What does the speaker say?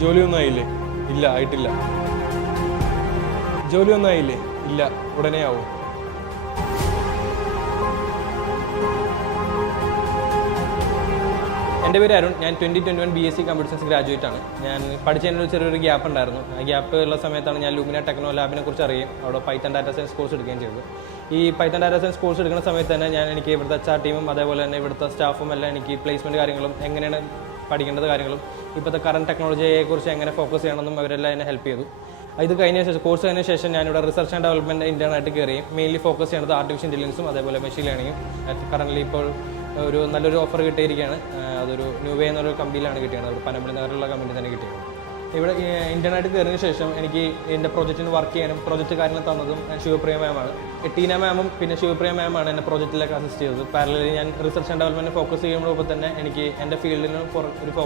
ജോലിയൊന്നും ആയില്ലേ? ഇല്ല, ആയിട്ടില്ല. ജോലിയൊന്നും ആയില്ലേ? ഇല്ല, ഉടനെ ആവും. എൻ്റെ പേര് അരുൺ. ഞാൻ 2021 BSc കമ്പ്യൂട്ടർ സയൻസ് ഗ്രാജുവേറ്റ് ആണ്. ഞാൻ പഠിച്ചതിനൊരു ചെറിയൊരു ഗ്യാപ്പ് ഉണ്ടായിരുന്നു. ആ ഗ്യാപ്പ് ഉള്ള സമയത്താണ് ഞാൻ ലൂമിന ടെക്നോ ലാബിനെ കുറിച്ച് അറിയുകയും അവിടെ പൈത്തൺ ഡാറ്റ സയൻസ് കോഴ്സ് എടുക്കുകയും ചെയ്തത്. ഈ പൈത്തൺ ഡാറ്റ സയൻസ് കോഴ്സ് എടുക്കുന്ന സമയത്ത് തന്നെ എനിക്ക് ഇവിടുത്തെ HR ടീമും അതേപോലെ തന്നെ ഇവിടുത്തെ സ്റ്റാഫും എല്ലാം എനിക്ക് പ്ലേസ്മെൻറ്റ് കാര്യങ്ങളും എങ്ങനെയാണ് പഠിക്കേണ്ടത് കാര്യങ്ങളും ഇപ്പോഴത്തെ കറണ്ട് ടെക്നോളജിയെക്കുറിച്ച് എങ്ങനെ ഫോക്കസ് ചെയ്യണമെന്നും അവരെല്ലാം എന്നെ ഹെൽപ്പ് ചെയ്തു. ഇത് കഴിഞ്ഞ ശേഷം കോഴ്സ് കഴിഞ്ഞ ശേഷം ഞാനിവിടെ റിസർച്ച് ആൻഡ് ഡെവലപ്മെൻറ്റ് ഇൻ്റേണായിട്ട് കയറിയും മെയിൻലി ഫോക്കസ് ചെയ്യുന്നത് ആർട്ടിഫിഷ്യൽ ഇൻ്റലിജൻസും അതേപോലെ മെഷീൻ ലേണിങ്ങും. കറൻ്റ് ഇപ്പോൾ ഒരു നല്ലൊരു ഓഫർ കിട്ടിയിരിക്കുകയാണ്. അതൊരു ന്യൂവേ എന്നൊരു കമ്പനിയിലാണ് കിട്ടിയത്. ഒരു പനമ്പള്ളി നഗറിലുള്ള കമ്പനി തന്നെ കിട്ടിയത്. ഇവിടെ ഇൻ്റേണായിട്ട് കയറിയതിന് ശേഷം എനിക്ക് എൻ്റെ പ്രോജക്റ്റിന് വർക്ക് ചെയ്യാനും പ്രോജക്റ്റ് കാര്യങ്ങൾ തന്നതും ശിവപ്രിയ മാമാണ്. ടീന മാമും പിന്നെ ശിവപ്രിയ മാമാണ് എന്നെ പ്രോജക്റ്റിലേക്ക് അസിസ്റ്റ് ചെയ്തത്. പാരലലി ഞാൻ റിസർച്ച് ആൻഡ് ഡെവലപ്മെൻറ്റ് ഫോക്കസ് ചെയ്യുമ്പോൾ തന്നെ എനിക്ക് എൻ്റെ ഫീൽഡിന് ഒരു